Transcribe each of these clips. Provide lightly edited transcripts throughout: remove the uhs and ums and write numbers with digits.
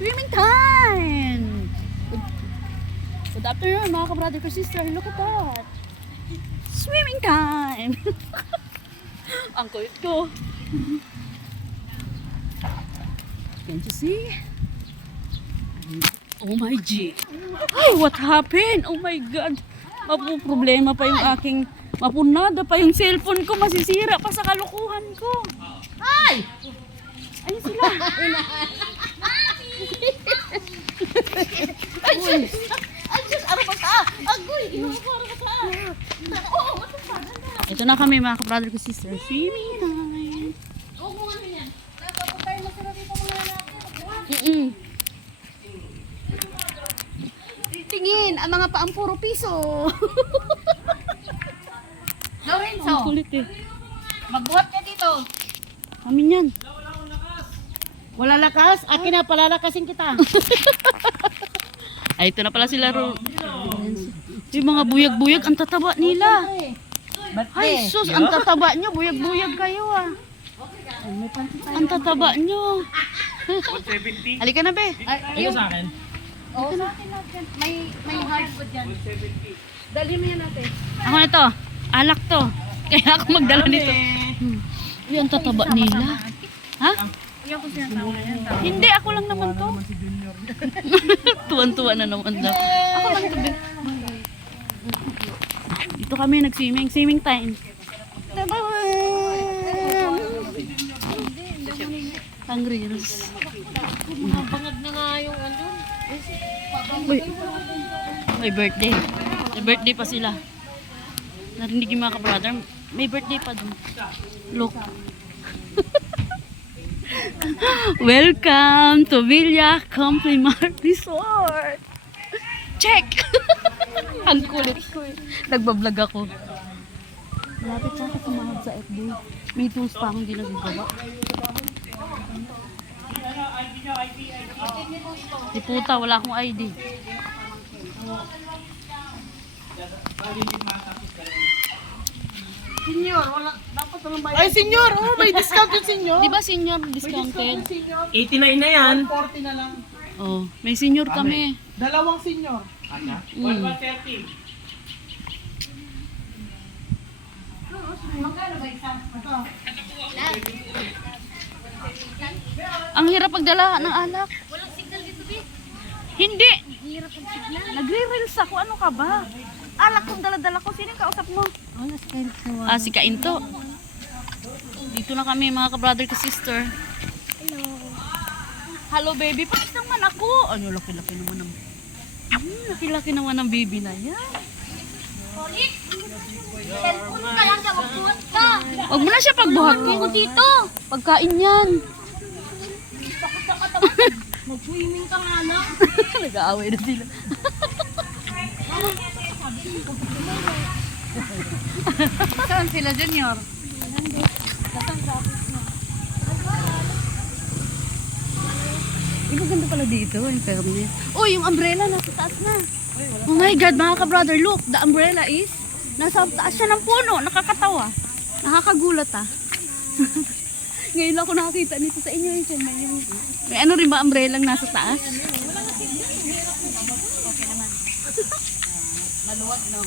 Swimming time! Good afternoon mga ka-brother ko sister. Look at that. Swimming time! Ang kulit ko. Can't you see? Oh my G. Ay, what happened? Oh my God. Problema pa yung aking, mapunada pa yung cellphone ko. Masisira pa sa kalukuhan ko. Ay! Ayun sila. Ay, Diyos! Ay, Diyos! Araw ba ka? Agoy! Inuha ko, araw ba ka? Oo, matapad na. Ito na kami mga ka-brother ko sister. Swimming time. Huwag mo ano yan. Nakapag tayo masarap dito mga lalaki. Tingin, ang mga paang puro piso. Lorenzo, Ang kulit eh. magbuhat ka dito. Kami yan. Wala lakas? Akin na, palalakasin kita. Ay, ito na pala sila. Yung mga buyag-buyag, ang tataba nila. Ay, sus, ang tataba nyo. Buyag-buyag kayo ah. Ang tataba nyo. 170. Halika na, be. Ito sa akin. Oo, sa akin lang dyan. May hardwood dyan. 170. Dali mo yan natin. Ako na to. Alak to. Kaya ako magdala nito. Uy, ang tataba nila. Ha? Ayaw ko sinasama yan. Hindi, ako lang naman to. Tuwan-tuwa na naman daw. Ako lang to, be. Dito kami nag-swimming. Swimming time. Tangrilos. Bangag na nga yung ano. Uy, may birthday. May birthday pa sila. Narinig yung mga ka-brother. May birthday pa dun. Look. Welcome to Villa Complimar Resort. Check! Ang kulit ko eh. Nagbablog ako. Malapit sa akin sumahag sa FB. May tools pa akong hindi nagagawa. Di puta, wala akong ID. Senior, wala. Dapat walang bayad. Ay, senior! Oh, may discount yung senior. Di ba senior discounted? 89 na yan. 40 na lang. Oh, may senior kami. Dalawang senior. 130. Magkano ba isa? Ito. Ang hirap pagdala ng alak. Walang signal dito, Bi. Hindi. Hirap ang signal. Nagre-reels ako. Ano ka ba? Alak kong dala-dala ko. Sino yung kausap mo? Wala sa kayo sa Ah, si Kainto. Dito na kami mga ka-brother ka sister. Hello. Hello baby, palis naman ako. Ano, laki-laki naman ng... laki-laki naman ng baby na yan. Polit! Cellphone ka lang ka, magbuhat ka. Huwag mo na siya pagbuhatin. Ako dito. Pagkain yan. Mag-swimming ka nga na. Nag-aaway na sila. Saan sila, Junior? Maganda pala dito, yung fairness. Oh, yung umbrella nasa taas na. Oh my God, mga ka-brother, look, the umbrella is nasa taas siya ng puno. Nakakatawa. Nakakagulat ah. Ngayon lang ako nakakita nito sa inyo. May ano rin ba umbrella nasa taas? Okay naman. Maluwag, no?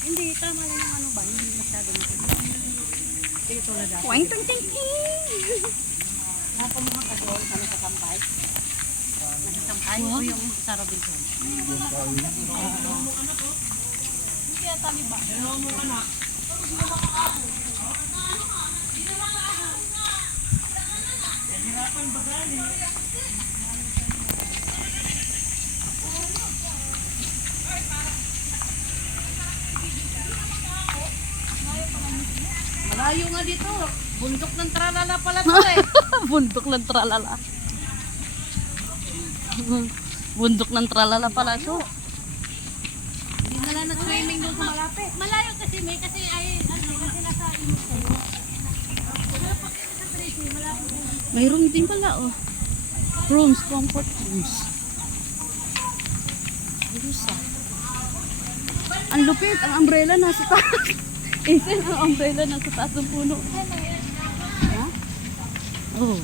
Hindi, tama lang yung ano ba? Hindi masyado makikita. Sige, tulad ako. Wang ting ting ting! Napamukha ka doon sa nakasampay. Nakasampay Wow. o yung sa Robinson? Kaya tali ba? Malayo nga dito. Bundok ng tralala pala to eh. Bundok ng tralala. Bundok ng tralala pala ito. Hindi na lang nag-swimming doon sa malapit. Malayo kasi may kasi ay ano kasi nasa Imuso. May room din pala oh. Rooms, comfort rooms. Ayos ah. Ang lupit, ang umbrella nasa taas. Isin ang umbrella nasa taas ng puno. Ha? Oh.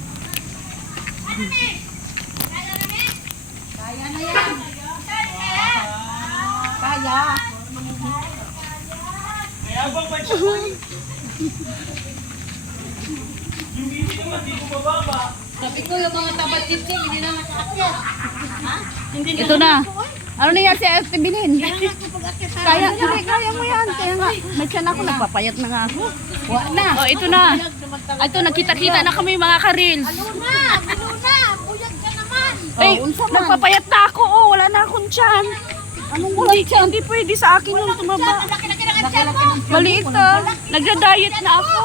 Kaya na yan. Kaya. Kaya bang ba siya? Yung hindi naman, di ko mababa. Sabi ko yung mga tabat chiching, hindi na nakaakyat. Ha? Hindi na. Ito na. Ano nangyari si Ate Bilin? Kaya nga kapag akyat sa Kaya, hindi, kaya mo yan. Kaya nga, may tiyan ako, nagpapayat na nga ako. na. Oh, ito na. Ito, nakita-kita na kami mga ka-reels. Luna! Luna! Buyag ka naman! Ay, nagpapayat na ako. Oh, wala na akong tiyan. Anong walang tiyan? Hindi pwede sa akin yung tumaba. Laki-laki ng tiyan mo! Maliit ah. Nagda-diet na ako.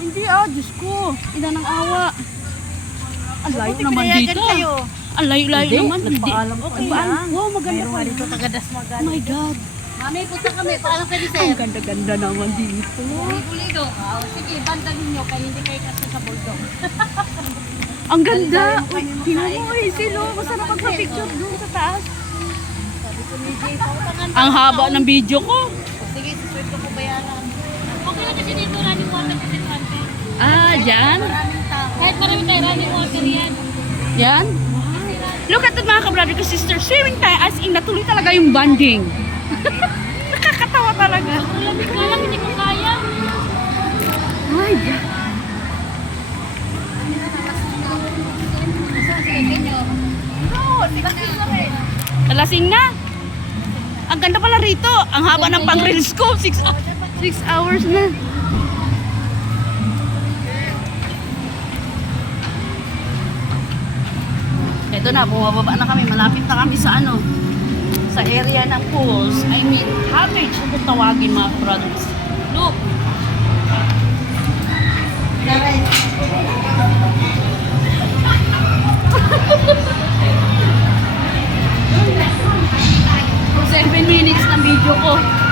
Hindi ah, Diyos ko. Ina ng awa. Ang layo naman dito. Ang layo-layo naman. Nagpaalam ko. Wow, maganda pa. Dito tagadas Oh my God. Mami, punta kami. Paalam kayo, sir. Ang ganda-ganda naman dito. Ligo-ligo. Oh, sige, banda ninyo. Kaya hindi kayo kasi sa bulldog. Ang ganda. Uy, tingnan mo eh, silo. Masarap magpa-picture doon sa taas. Sabi ko ni Jay, pautangan. Ang haba ng video ko. Sige, siswerte ko bayaran. Okay lang kasi dito running water kasi trante. Ah, dyan? Maraming tao. Kahit marami tayo running water yan. Yan? Look at that mga ka-brother ko sister. Swimming tayo as in natuloy talaga yung bonding. Nakakatawa talaga. Malamig nga lang, hindi ko kaya. My God. Nalasing na. Ang ganda pala rito. Ang haba ng pang-reels ko. 6 hours na. Ito na, bumababa na kami. Malapit na kami sa ano, sa area ng pools. I mean, cottage kung tawagin mga brothers. Look. For 7 minutes ng video ko.